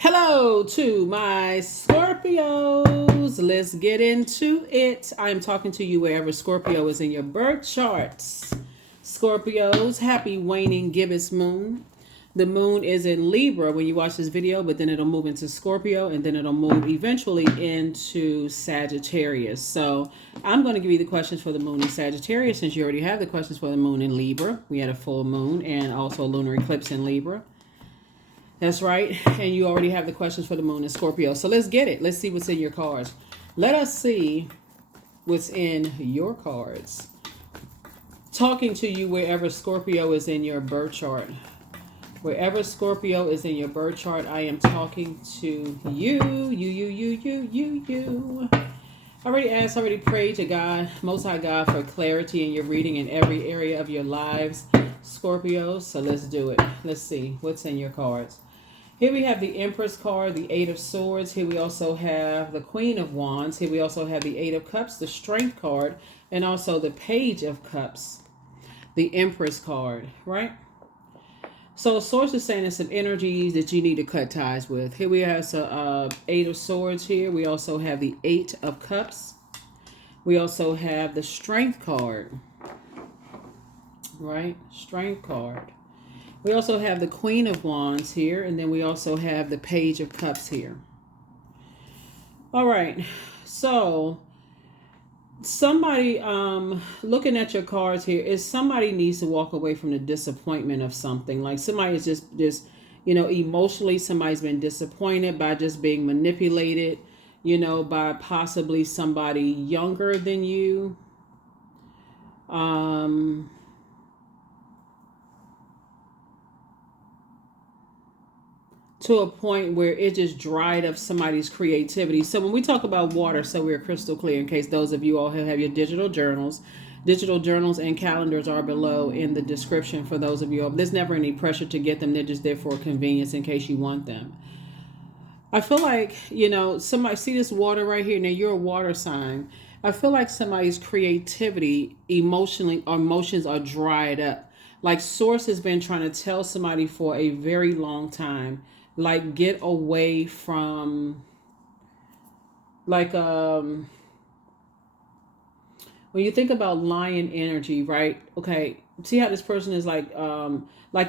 Hello to my Scorpios. Let's get into it. I'm talking to you wherever Scorpio is in your birth charts. Scorpios, happy waning gibbous moon. The moon is in Libra when you watch this video, but then it'll move into Scorpio and then it'll move eventually into Sagittarius. So I'm going to give you the questions for the moon in Sagittarius since you already have the questions for the moon in Libra. We had a full moon and also a lunar eclipse in Libra. That's right. And you already have the questions for the moon in Scorpio. So let's get it. Let's see what's in your cards. Let us see what's in your cards. Talking to you wherever Scorpio is in your birth chart. Wherever Scorpio is in your birth chart, I am talking to you. Already prayed to God, Most High God, for clarity in your reading in every area of your lives, Scorpios. So let's do it. Let's see what's in your cards. Here we have the Empress card, the Eight of Swords. Here we also have the Queen of Wands. Here we also have the Eight of Cups, the Strength card, and also the Page of Cups, the Empress card, right? So Source is saying there's some energies that you need to cut ties with. Here we have some Eight of Swords here. We also have the Eight of Cups. We also have the Strength card, right? Strength card. We also have the Queen of Wands here, and then we also have the Page of Cups here. All right, so somebody looking at your cards here is somebody needs to walk away from the disappointment of something. Like somebody is just emotionally somebody's been disappointed by just being manipulated, by possibly somebody younger than you. To a point where it just dried up somebody's creativity. So when we talk about water, so we're crystal clear, in case those of you all who have your digital journals and calendars are below in the description for those of you all. There's never any pressure to get them. They're just there for convenience in case you want them. I feel like, somebody see this water right here. Now you're a water sign. I feel like somebody's creativity emotions are dried up. Like Source has been trying to tell somebody for a very long time, like get away from when you think about lion energy, right? Okay, see how this person is like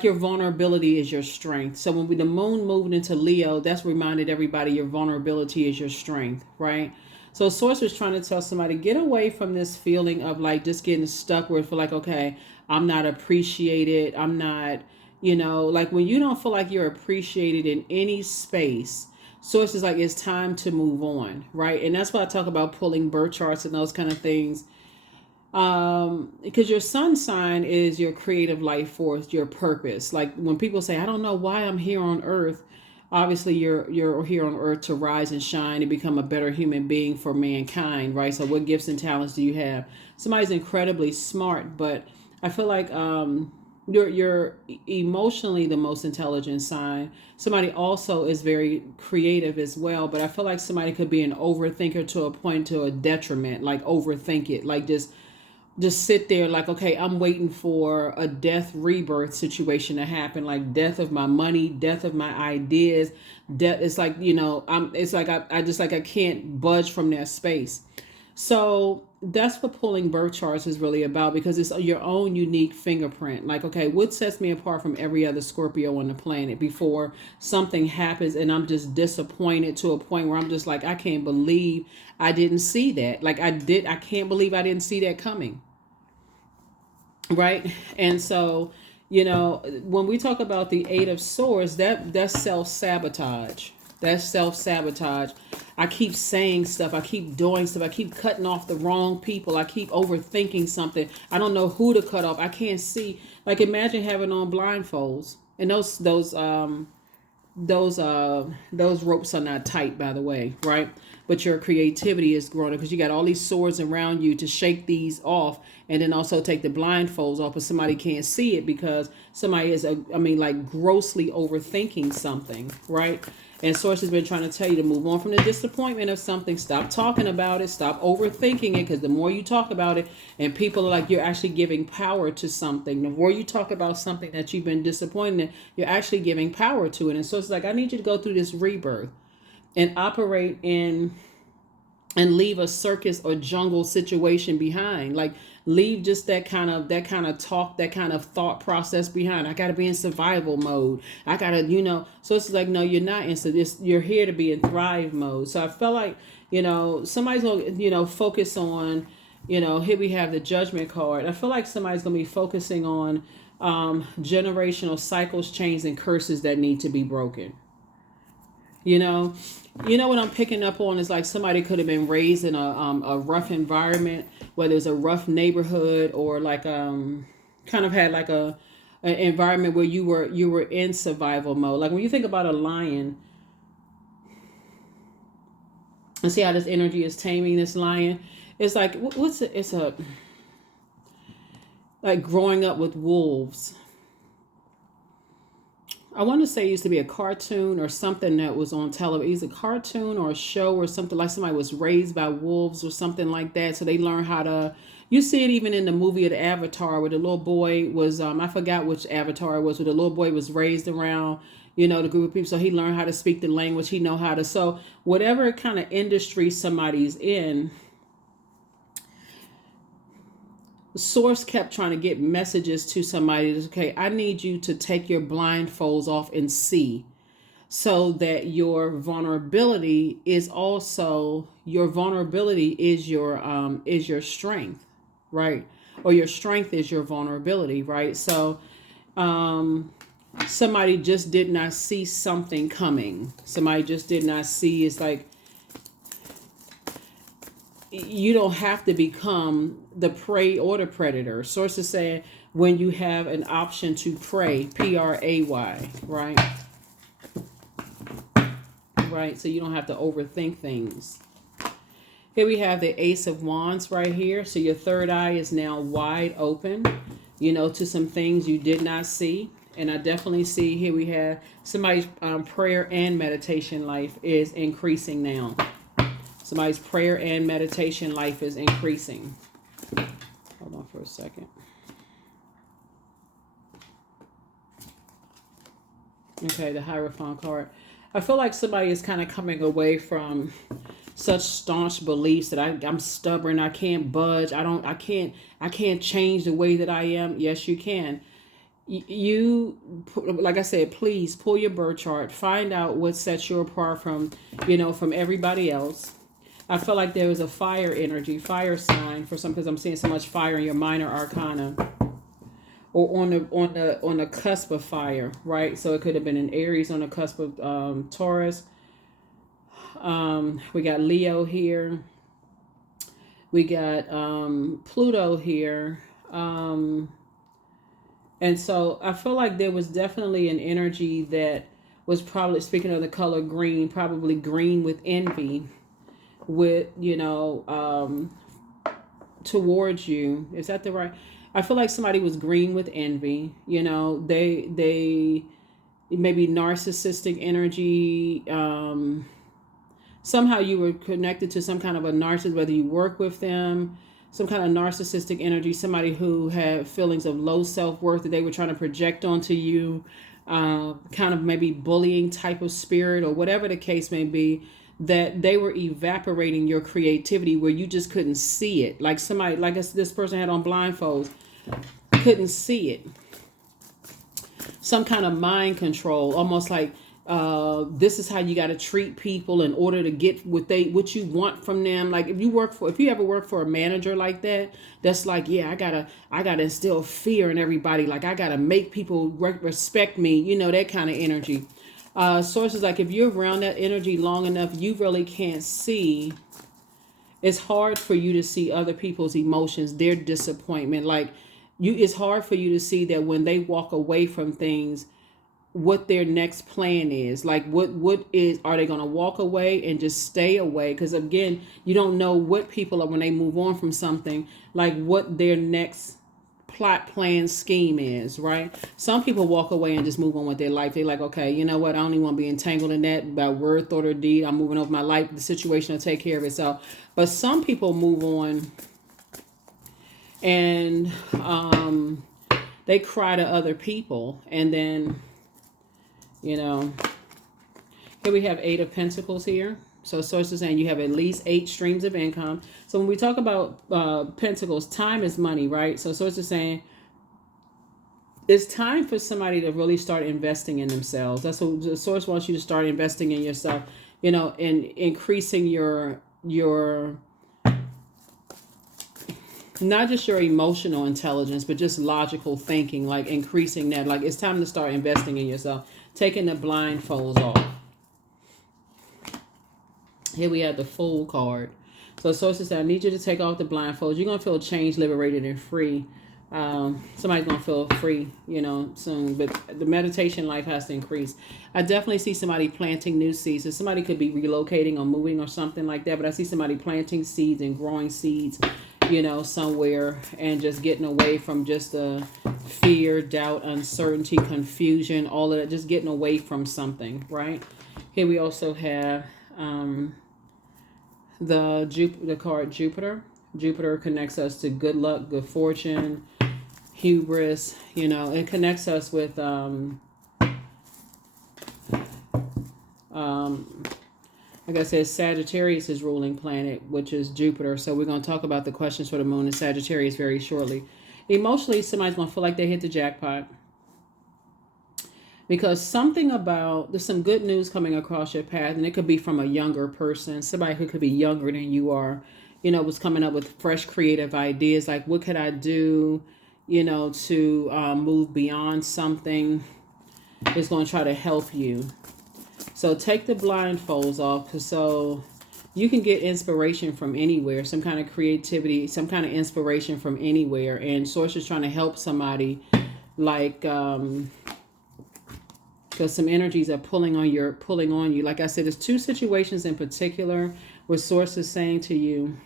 your vulnerability is your strength. So when the moon moved into Leo, that's reminded everybody your vulnerability is your strength, right? So Source is trying to tell somebody, get away from this feeling of like just getting stuck where it feel like, okay, I'm not appreciated. I'm not, like when you don't feel like you're appreciated in any space, Source is like, it's time to move on, right? And that's why I talk about pulling birth charts and those kind of things. Because your sun sign is your creative life force, your purpose. Like when people say, I don't know why I'm here on earth. Obviously you're here on earth to rise and shine and become a better human being for mankind, right? So what gifts and talents do you have? Somebody's incredibly smart, but I feel like you're emotionally the most intelligent sign. Somebody also is very creative as well, but I feel like somebody could be an overthinker to a point, to a detriment, like overthink it, like just sit there like, okay, I'm waiting for a death rebirth situation to happen, like death of my money, death of my ideas, death. It's like, I can't budge from that space. So that's what pulling birth charts is really about, because it's your own unique fingerprint. Like, okay, what sets me apart from every other Scorpio on the planet before something happens and I'm just disappointed to a point where I'm just like, I can't believe I didn't see that. Like I can't believe I didn't see that coming. Right. And so, when we talk about the Eight of Swords, that's self-sabotage. That's self-sabotage. I keep saying stuff. I keep doing stuff. I keep cutting off the wrong people. I keep overthinking something. I don't know who to cut off. I can't see. Like imagine having on blindfolds. And those ropes are not tight, by the way, right? but your creativity is growing because you got all these swords around you to shake these off, and then also take the blindfolds off, but somebody can't see it because somebody is, like grossly overthinking something, right? And Source has been trying to tell you to move on from the disappointment of something. Stop talking about it. Stop overthinking it, because the more you talk about it, and people are like, you're actually giving power to something. The more you talk about something that you've been disappointed in, you're actually giving power to it. And so it's like, I need you to go through this rebirth and operate in and leave a circus or jungle situation behind. Like, leave just that kind of talk, that kind of thought process behind. I gotta be in survival mode. I gotta, so it's like, no, you're not in this. You're here to be in thrive mode. So I felt like, somebody's gonna, focus on, here we have the Judgment card. I feel like somebody's gonna be focusing on generational cycles, chains, and curses that need to be broken. What I'm picking up on is like somebody could have been raised in a rough environment, whether it's a rough neighborhood or like kind of had like an environment where you were in survival mode. Like when you think about a lion, and see how this energy is taming this lion. It's like it's like growing up with wolves. I want to say it used to be a cartoon or something that was on television. Either a cartoon or a show or something, like somebody was raised by wolves or something like that. So they learn how to, you see it even in the movie of the Avatar where the little boy was, I forgot which Avatar it was, where the little boy was raised around, the group of people. So he learned how to speak the language. He know how to, so whatever kind of industry somebody's in, Source kept trying to get messages to somebody. Okay, I need you to take your blindfolds off and see, so that your vulnerability is also your strength, right? Or your strength is your vulnerability, right? So somebody just did not see something coming. Somebody just did not see. It's like, you don't have to become the prey or the predator. Source is saying when you have an option to pray, Pray, right? Right, so you don't have to overthink things. Here we have the Ace of Wands right here. So your third eye is now wide open, to some things you did not see. And I definitely see here we have somebody's prayer and meditation life is increasing now. Somebody's prayer and meditation life is increasing. Hold on for a second. Okay, the Hierophant card. I feel like somebody is kind of coming away from such staunch beliefs that I'm stubborn. I can't budge. I can't change the way that I am. Yes, you can. You, like I said, please pull your birth chart. Find out what sets you apart from, from everybody else. I feel like there was a fire energy, fire sign for some, because I'm seeing so much fire in your minor arcana, or on the cusp of fire, right? So it could have been an Aries on the cusp of Taurus. We got Leo here. We got Pluto here. And so I feel like there was definitely an energy that was probably, speaking of the color green, probably green with envy, with towards you. Is that the right? I feel like somebody was green with envy. They maybe narcissistic energy. Somehow you were connected to some kind of a narcissist, whether you work with them, some kind of narcissistic energy, somebody who had feelings of low self-worth that they were trying to project onto you, kind of maybe bullying type of spirit or whatever the case may be, that they were evaporating your creativity where you just couldn't see it. Like somebody, like this person had on blindfolds, couldn't see it. Some kind of mind control, almost like this is how you got to treat people in order to get what you want from them. Like if you ever work for a manager like that, that's like, yeah, I gotta instill fear in everybody. Like I gotta make people respect me. That kind of energy. Sources like if you're around that energy long enough, you really can't see. It's hard for you to see other people's emotions, their disappointment. Like it's hard for you to see that when they walk away from things, what their next plan is. Like what is, are they going to walk away and just stay away? Because again, you don't know what people are when they move on from something, like what their next plot, plan, scheme is, right? Some people walk away and just move on with their life. They're like, okay, you know what, I don't even want to be entangled in that by word, thought, or deed. I'm moving over my life. The situation will take care of itself. But some people move on and they cry to other people, and then, you know, here we have 8 of Pentacles here. So source is saying you have at least 8 streams of income. So when we talk about Pentacles, time is money, right? So source is saying it's time for somebody to really start investing in themselves. That's what the source wants you to start investing in yourself, you know, and increasing your not just your emotional intelligence, but just logical thinking, like increasing that. Like it's time to start investing in yourself, taking the blindfolds off. Here we have the Fool card. So sources say, I need you to take off the blindfolds. You're going to feel changed, liberated, and free. Somebody's going to feel free, you know, soon. But the meditation life has to increase. I definitely see somebody planting new seeds. So somebody could be relocating or moving or something like that. But I see somebody planting seeds and growing seeds, you know, somewhere, and just getting away from just the fear, doubt, uncertainty, confusion, all of that. Just getting away from something, right? Here we also have the card Jupiter. Jupiter connects us to good luck, good fortune, hubris. You know, it connects us with like I said, Sagittarius is ruling planet, which is Jupiter. So we're going to talk about the questions for the moon in Sagittarius very shortly. Emotionally, somebody's going to feel like they hit the jackpot. Because something about, there's some good news coming across your path, and it could be from a younger person, somebody who could be younger than you are, you know, was coming up with fresh creative ideas, like what could I do, you know, to move beyond something. Is going to try to help you. So take the blindfolds off, so you can get inspiration from anywhere, some kind of creativity, some kind of inspiration from anywhere. And Source is trying to help somebody, like because some energies are pulling on you. Like I said, there's 2 situations in particular where Source is saying to you,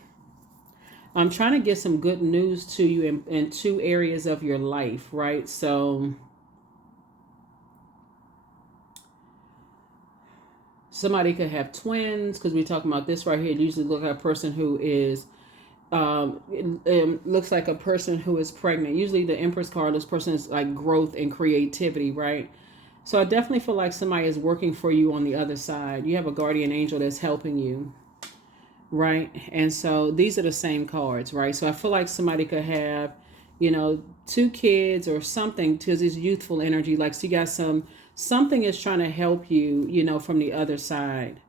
I'm trying to get some good news to you in 2 areas of your life, right? So somebody could have twins, because we're talking about this right here. It usually look like a person who is it looks like a person who is pregnant. Usually the Empress card, this person is like growth and creativity, right? So I definitely feel like somebody is working for you on the other side. You have a guardian angel that's helping you, right? And so these are the same cards, right? So I feel like somebody could have, you know, 2 kids or something, because it's youthful energy. Like, so you got something is trying to help you, you know, from the other side.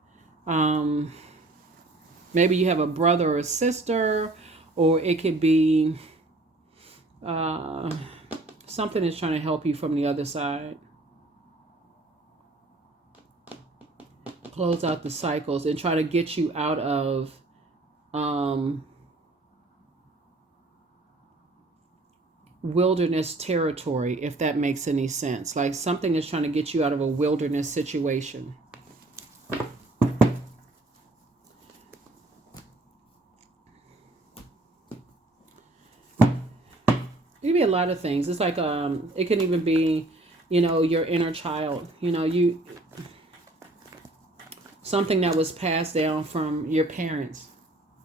Maybe you have a brother or a sister, or it could be something is trying to help you from the other side. Close out the cycles and try to get you out of wilderness territory, if that makes any sense. Like something is trying to get you out of a wilderness situation. It could be a lot of things. It's like it can even be, you know, your inner child. You know, something that was passed down from your parents,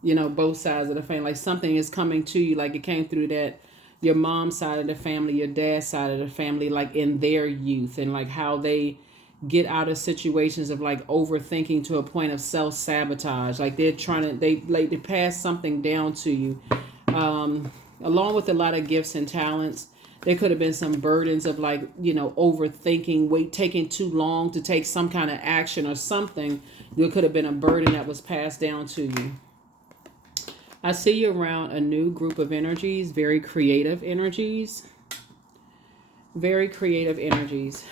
you know, both sides of the family. Like something is coming to you, like it came through that, your mom's side of the family, your dad's side of the family, like in their youth, and like how they get out of situations of like overthinking to a point of self-sabotage. Like they're trying to, they pass something down to you. Along with a lot of gifts and talents, there could have been some burdens of like, you know, overthinking, taking too long to take some kind of action or something. There could have been a burden that was passed down to you. I see you around a new group of energies, very creative energies. Very creative energies.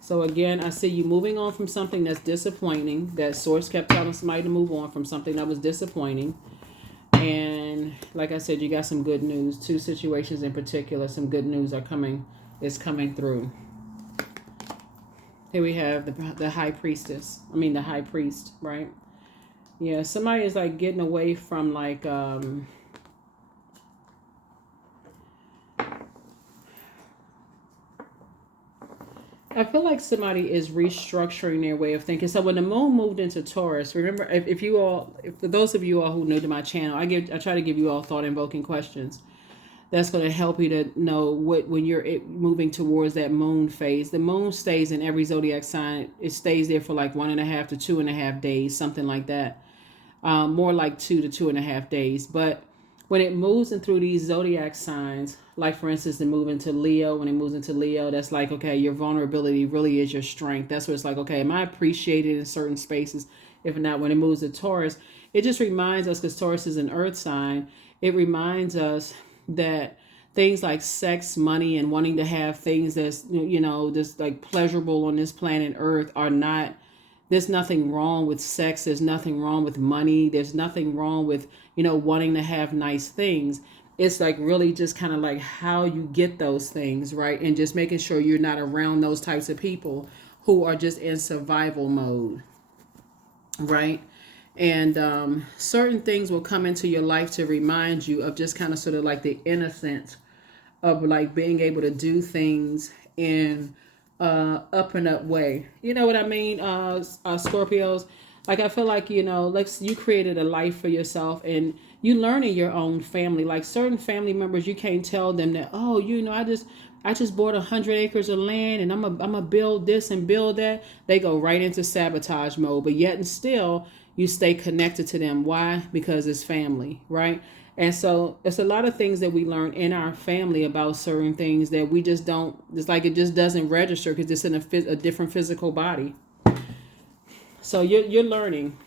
So again, I see you moving on from something that's disappointing. That Source kept telling somebody to move on from something that was disappointing. And like I said, you got some good news. 2 situations in particular, some good news is coming through. Here we have the high priestess. I mean, the high priest, right? Yeah, somebody is like getting away from like I feel like somebody is restructuring their way of thinking. So when the moon moved into Taurus, remember, if you all, if for those of you all who new to my channel, I try to give you all thought invoking questions. That's going to help you to know what when you're moving towards that moon phase. The moon stays in every zodiac sign. It stays there for like 1.5 to 2.5 days, something like that. More like 2 to 2.5 days. But when it moves in through these zodiac signs, like for instance, the move into Leo, when it moves into Leo, that's like, okay, your vulnerability really is your strength. That's what it's like, okay, am I appreciated in certain spaces? If not, when it moves to Taurus, it just reminds us, because Taurus is an earth sign, it reminds us that things like sex, money, and wanting to have things that's, just like pleasurable on this planet Earth are not, there's nothing wrong with sex. There's nothing wrong with money. There's nothing wrong with, wanting to have nice things. It's like really just kind of like how you get those things, right? And just making sure you're not around those types of people who are just in survival mode, right? And certain things will come into your life to remind you of just kind of sort of like the innocence of like being able to do things in up and up way. You know what I mean? Scorpios. Like I feel like, like you created a life for yourself and you learn in your own family. Like certain family members, you can't tell them that, oh, I just bought 100 acres of land and I'm a build this and build that. They go right into sabotage mode, but yet and still you stay connected to them. Why? Because it's family, right? And so it's a lot of things that we learn in our family about certain things that we just don't, it's like it just doesn't register because it's in a different physical body. So you're learning.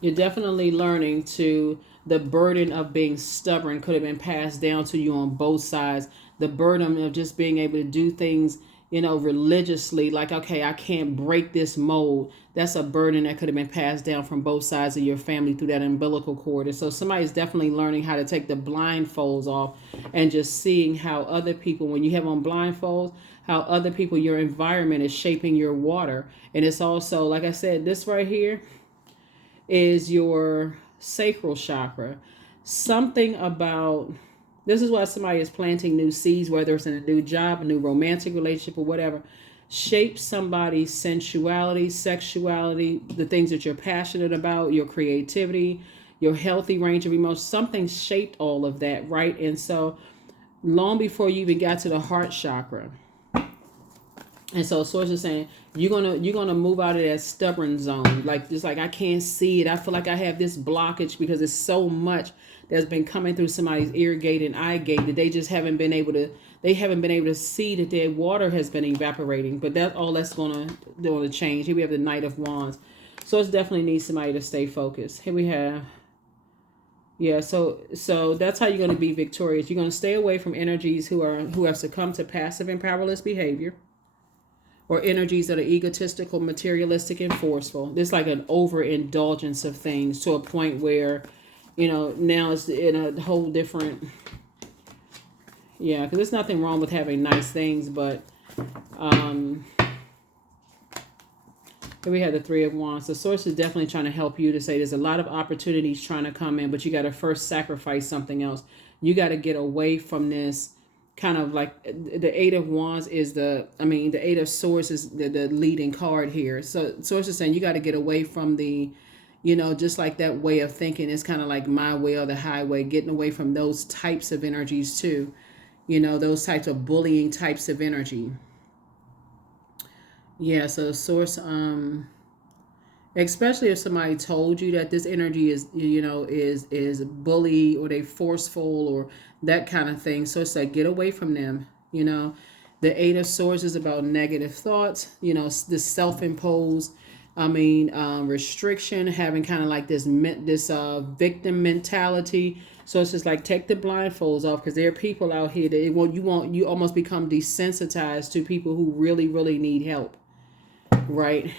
You're definitely learning to the burden of being stubborn could have been passed down to you on both sides. The burden of just being able to do things, religiously, like, okay, I can't break this mold. That's a burden that could have been passed down from both sides of your family through that umbilical cord. And so somebody's definitely learning how to take the blindfolds off and just seeing how other people, when you have on blindfolds, how other people, your environment is shaping your water. And it's also, like I said, this right here is your sacral chakra. Something about this is why somebody is planting new seeds, whether it's in a new job, a new romantic relationship, or whatever. Shape somebody's sensuality, sexuality, the things that you're passionate about, your creativity, your healthy range of emotions. Something shaped all of that, right? And so long before you even got to the heart chakra. And so Source is saying you're gonna move out of that stubborn zone. Like just like I can't see it. I feel like I have this blockage because it's so much that's been coming through somebody's ear gate and eye gate that they just haven't been able to see that their water has been evaporating. But that's all that's gonna change. Here we have the Knight of Wands. So it definitely needs somebody to stay focused. Here we have so that's how you're going to be victorious. You're going to stay away from energies who have succumbed to passive and powerless behavior, or energies that are egotistical, materialistic, and forceful. There's like an overindulgence of things to a point where, now it's in a whole different. Yeah, because there's nothing wrong with having nice things, but here we have the Three of Wands. The Source is definitely trying to help you to say there's a lot of opportunities trying to come in, but you got to first sacrifice something else. You got to get away from this kind of like the Eight of Wands is the Eight of Swords is the leading card here. So Source is saying you got to get away from the, just like that way of thinking. It's kind of like my way or the highway, getting away from those types of energies too. Those types of bullying types of energy. Yeah, so Source, especially if somebody told you that this energy is bully or they forceful or that kind of thing. So it's like get away from them. The Eight of Swords is about negative thoughts. The self-imposed. Restriction, having kind of like this victim mentality. So it's just like take the blindfolds off because there are people out here that you almost become desensitized to people who really really need help. Right.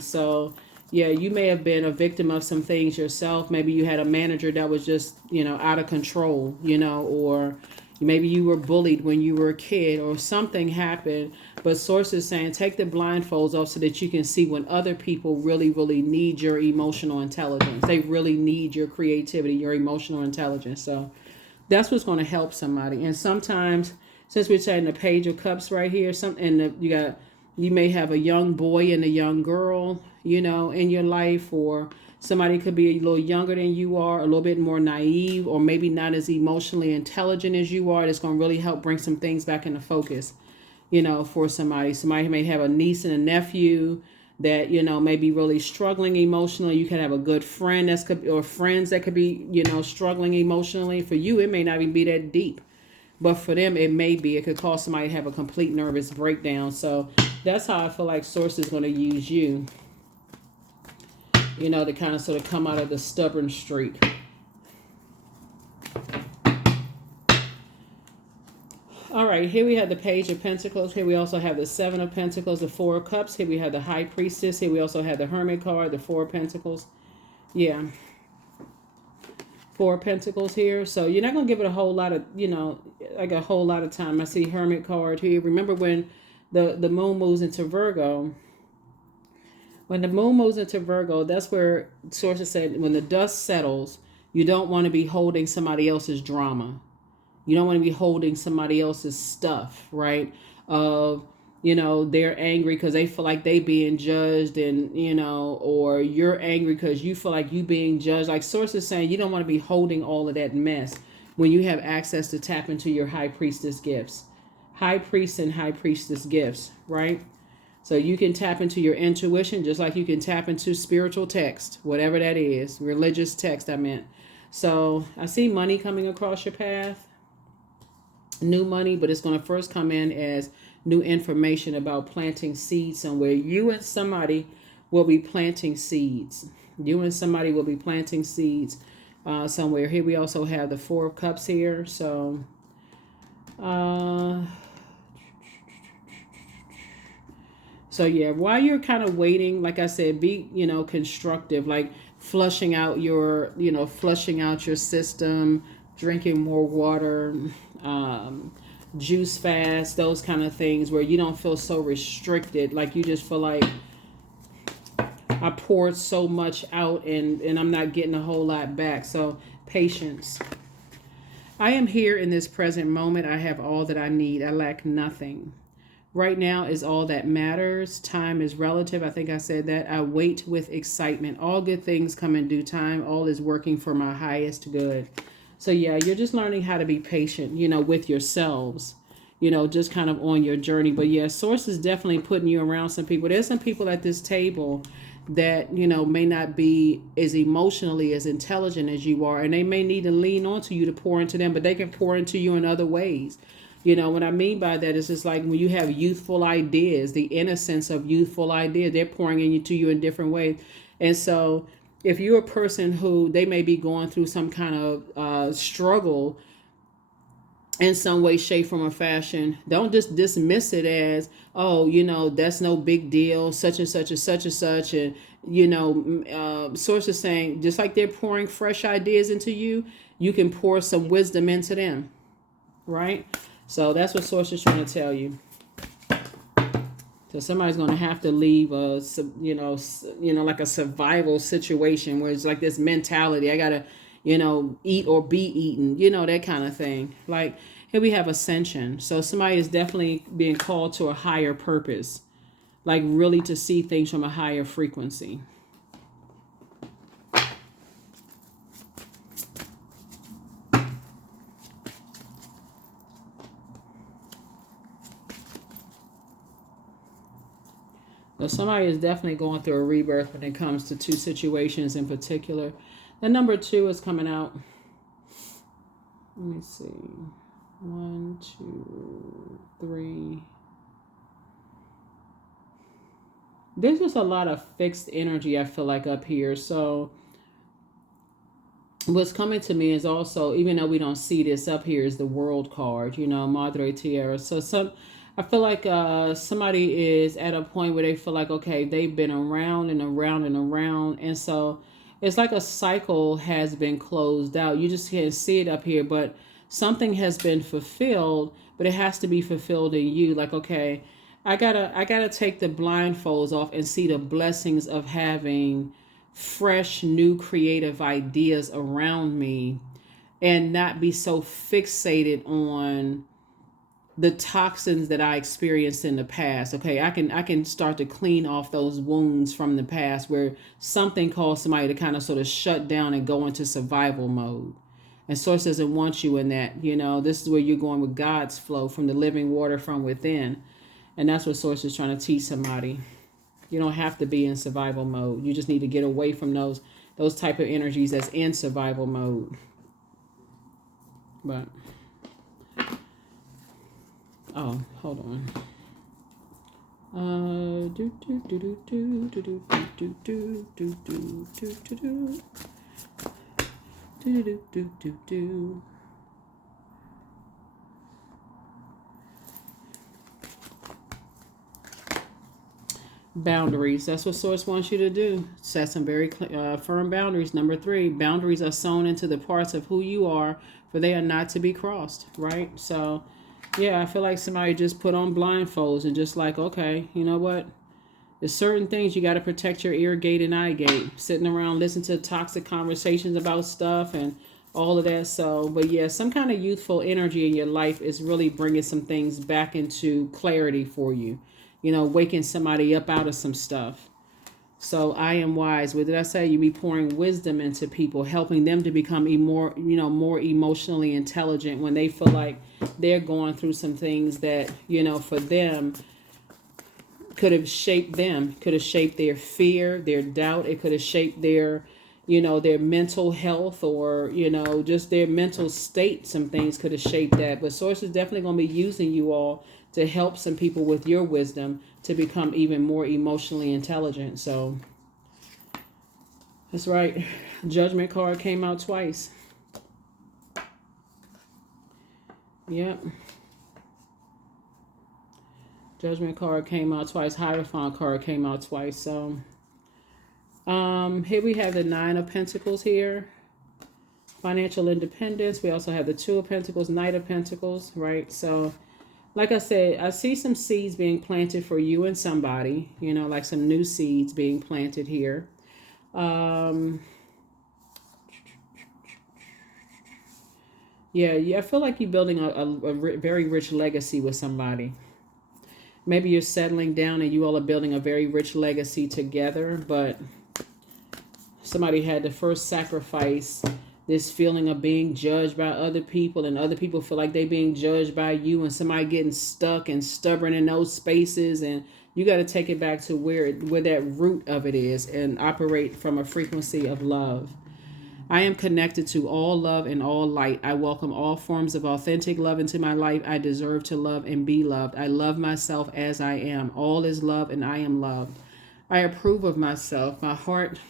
So yeah, you may have been a victim of some things yourself. Maybe you had a manager that was just, out of control, or, Maybe you were bullied when you were a kid or something happened. But Source is saying take the blindfolds off so that you can see when other people really, really need your emotional intelligence. They really need your creativity, your emotional intelligence. So that's what's going to help somebody. And sometimes, since we're saying the Page of Cups right here, you may have a young boy and a young girl, in your life, or somebody could be a little younger than you are, a little bit more naive, or maybe not as emotionally intelligent as you are. That's going to really help bring some things back into focus, for somebody. Somebody may have a niece and a nephew that, may be really struggling emotionally. You could have a good friend or friends that could be, struggling emotionally. For you, it may not even be that deep. But for them, it may be. It could cause somebody to have a complete nervous breakdown. So that's how I feel like Source is going to use you, to kind of sort of come out of the stubborn streak. All right, here we have the Page of Pentacles. Here we also have the Seven of Pentacles, the Four of Cups. Here we have the High Priestess. Here we also have the Hermit card, the Four of Pentacles. Yeah. Four of Pentacles here. So you're not going to give it a whole lot of, like a whole lot of time. I see Hermit card here. Remember when the moon moves into Virgo. When the moon moves into Virgo, that's where sources said when the dust settles, you don't want to be holding somebody else's drama. You don't want to be holding somebody else's stuff, right? They're angry because they feel like they being judged, and or you're angry because you feel like you being judged. Like sources saying, you don't want to be holding all of that mess when you have access to tap into your High Priestess gifts, High Priest and High Priestess gifts, right? So you can tap into your intuition just like you can tap into spiritual text, whatever that is, religious text I meant. So I see money coming across your path, new money, but it's going to first come in as new information about planting seeds somewhere. You and somebody will be planting seeds. You and somebody will be planting seeds somewhere. Here we also have the Four of Cups here. So yeah, while you're kind of waiting, like I said, be, constructive, like flushing out your system, drinking more water, juice fast, those kind of things where you don't feel so restricted. Like you just feel like I poured so much out and I'm not getting a whole lot back. So patience. I am here in this present moment. I have all that I need. I lack nothing. Right now is all that matters. Time is relative. I think I said that. I wait with excitement. All good things come in due time. All is working for my highest good. So yeah, you're just learning how to be patient, with yourselves, just kind of on your journey. But yeah, Source is definitely putting you around some people. There's some people at this table that, may not be as emotionally as intelligent as you are. And they may need to lean onto you to pour into them, but they can pour into you in other ways. What I mean by that is just like when you have youthful ideas, the innocence of youthful ideas, they're pouring into you in different ways. And so if you're a person who they may be going through some kind of struggle in some way, shape, form, or fashion, don't just dismiss it as, oh, that's no big deal, such and such and such and such. And, sources saying, just like they're pouring fresh ideas into you, you can pour some wisdom into them, right? So that's what Source is trying to tell you. So somebody's going to have to leave a, like a survival situation where it's like this mentality. I got to, eat or be eaten, that kind of thing. Like here we have ascension. So somebody is definitely being called to a higher purpose, like really to see things from a higher frequency. So somebody is definitely going through a rebirth when it comes to two situations in particular. The number 2 is coming out. Let me see. 1, 2, 3. There's just a lot of fixed energy, I feel like, up here. So what's coming to me is also, even though we don't see this up here, is the World card, Madre Tierra. So I feel like somebody is at a point where they feel like, okay, they've been around and around and around. And so it's like a cycle has been closed out. You just can't see it up here, but something has been fulfilled, but it has to be fulfilled in you. Like, okay, I gotta take the blindfolds off and see the blessings of having fresh, new, creative ideas around me, and not be so fixated on the toxins that I experienced in the past. Okay, I can start to clean off those wounds from the past where something caused somebody to kind of sort of shut down and go into survival mode. And Source doesn't want you in that. This is where you're going with God's flow from the living water from within. And that's what Source is trying to teach somebody. You don't have to be in survival mode. You just need to get away from those type of energies that's in survival mode. But oh, hold on. Do do do do do do do do do do do do do do do do do do. Boundaries. That's what Source wants you to do. Set some very firm boundaries. Number 3, boundaries are sewn into the parts of who you are, for they are not to be crossed. Right? So, yeah, I feel like somebody just put on blindfolds and just like, okay, you know what? There's certain things you got to protect your ear gate and eye gate. Sitting around listening to toxic conversations about stuff and all of that. So, but yeah, some kind of youthful energy in your life is really bringing some things back into clarity for you. Waking somebody up out of some stuff. So I am wise. What did I say? You be pouring wisdom into people, helping them to become more emotionally intelligent when they feel like they're going through some things that, for them could have shaped them, could have shaped their fear, their doubt. It could have shaped their mental health, or, just their mental state. Some things could have shaped that. But Source is definitely going to be using you all to help some people with your wisdom to become even more emotionally intelligent. So that's right. Judgment card came out twice. Yep. Judgment card came out twice. Hierophant card came out twice. So here we have the 9 of Pentacles here. Financial independence. We also have the 2 of Pentacles, Knight of Pentacles, right? So like I said, I see some seeds being planted for you and somebody, like some new seeds being planted here. Yeah, I feel like you're building a very rich legacy with somebody. Maybe you're settling down and you all are building a very rich legacy together, but somebody had to first sacrifice this feeling of being judged by other people, and other people feel like they're being judged by you, and somebody getting stuck and stubborn in those spaces, and you got to take it back to where that root of it is and operate from a frequency of love. I am connected to all love and all light. I welcome all forms of authentic love into my life. I deserve to love and be loved. I love myself as I am. All is love and I am loved. I approve of myself. My heart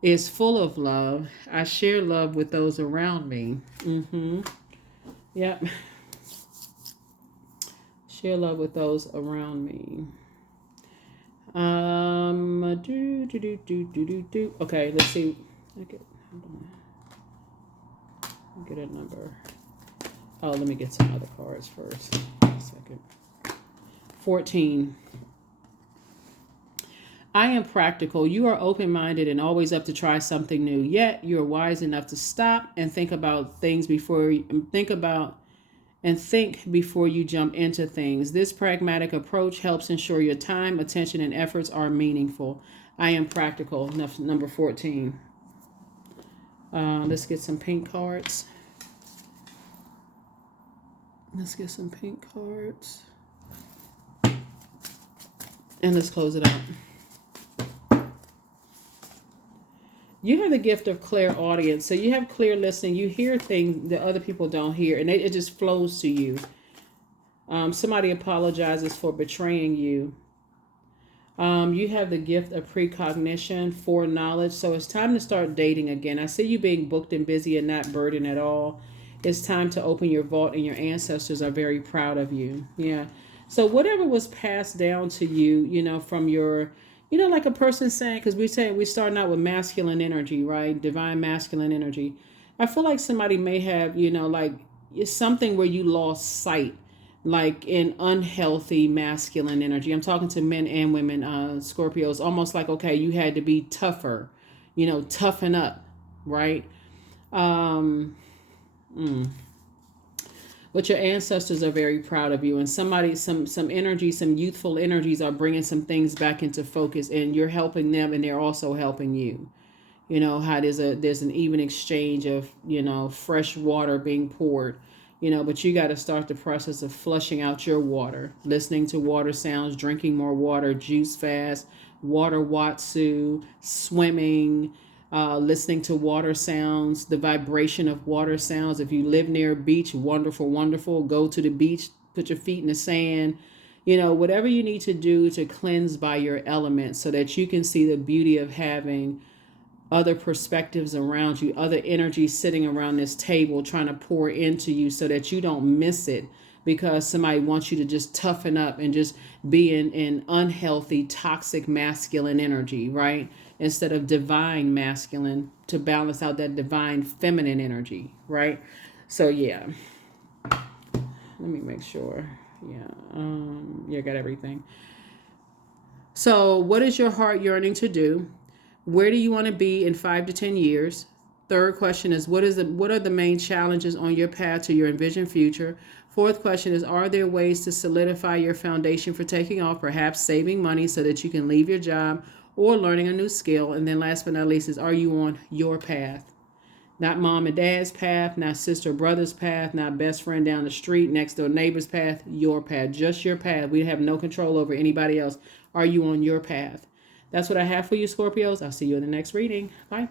is full of love. I share love with those around me. Yep. Share love with those around me. Okay, let's see. Get a number. Oh, let me get some other cards first. A second. 14. I am practical. You are open-minded and always up to try something new. Yet you are wise enough to stop and think about things before you think before you jump into things. This pragmatic approach helps ensure your time, attention, and efforts are meaningful. I am practical. Number 14. Let's get some pink cards. And let's close it out. You have the gift of clairaudience. So you have clear listening. You hear things that other people don't hear, and it just flows to you. Somebody apologizes for betraying you. You have the gift of precognition, foreknowledge. So it's time to start dating again. I see you being booked and busy and not burdened at all. It's time to open your vault, and your ancestors are very proud of you. Yeah. So whatever was passed down to you, from your, like a person saying, because we're starting out with masculine energy, right? Divine masculine energy. I feel like somebody may have, it's something where you lost sight, like in unhealthy masculine energy. I'm talking to men and women, Scorpios, almost like, okay, you had to be tougher, toughen up, right? Um, mm. But your ancestors are very proud of you, and some energy, some youthful energies are bringing some things back into focus, and you're helping them, and they're also helping you. How there's an even exchange of fresh water being poured. But you got to start the process of flushing out your water, listening to water sounds, drinking more water, juice fast, water watsu, swimming, listening to water sounds, the vibration of water sounds. If you live near a beach, wonderful, wonderful. Go to the beach, put your feet in the sand. Whatever you need to do to cleanse by your elements so that you can see the beauty of having other perspectives around you, other energies sitting around this table trying to pour into you so that you don't miss it because somebody wants you to just toughen up and just be in unhealthy, toxic masculine energy, right? Instead of divine masculine to balance out that divine feminine energy, right? So, yeah. Let me make sure. Yeah, got everything. So, what is your heart yearning to do? Where do you want to be in 5 to 10 years? Third question is what are the main challenges on your path to your envisioned future? Fourth question is, are there ways to solidify your foundation for taking off, perhaps saving money so that you can leave your job or learning a new skill? And then last but not least is, are you on your path? Not mom and dad's path, not sister or brother's path, not best friend down the street, next door neighbor's path, your path, just your path. We have no control over anybody else. Are you on your path? That's what I have for you, Scorpios. I'll see you in the next reading. Bye.